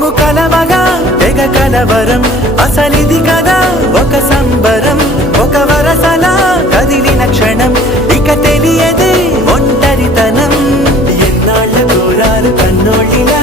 మేము కలవగా తెగ కలవరం అసలిది కదా ఒక సంబరం ఒక వరసలా కదిలిన క్షణం ఇక తెలియదే ఒంటరితనం ఎన్నాళ్ళ దూరాలు కన్నోళ్ళిలా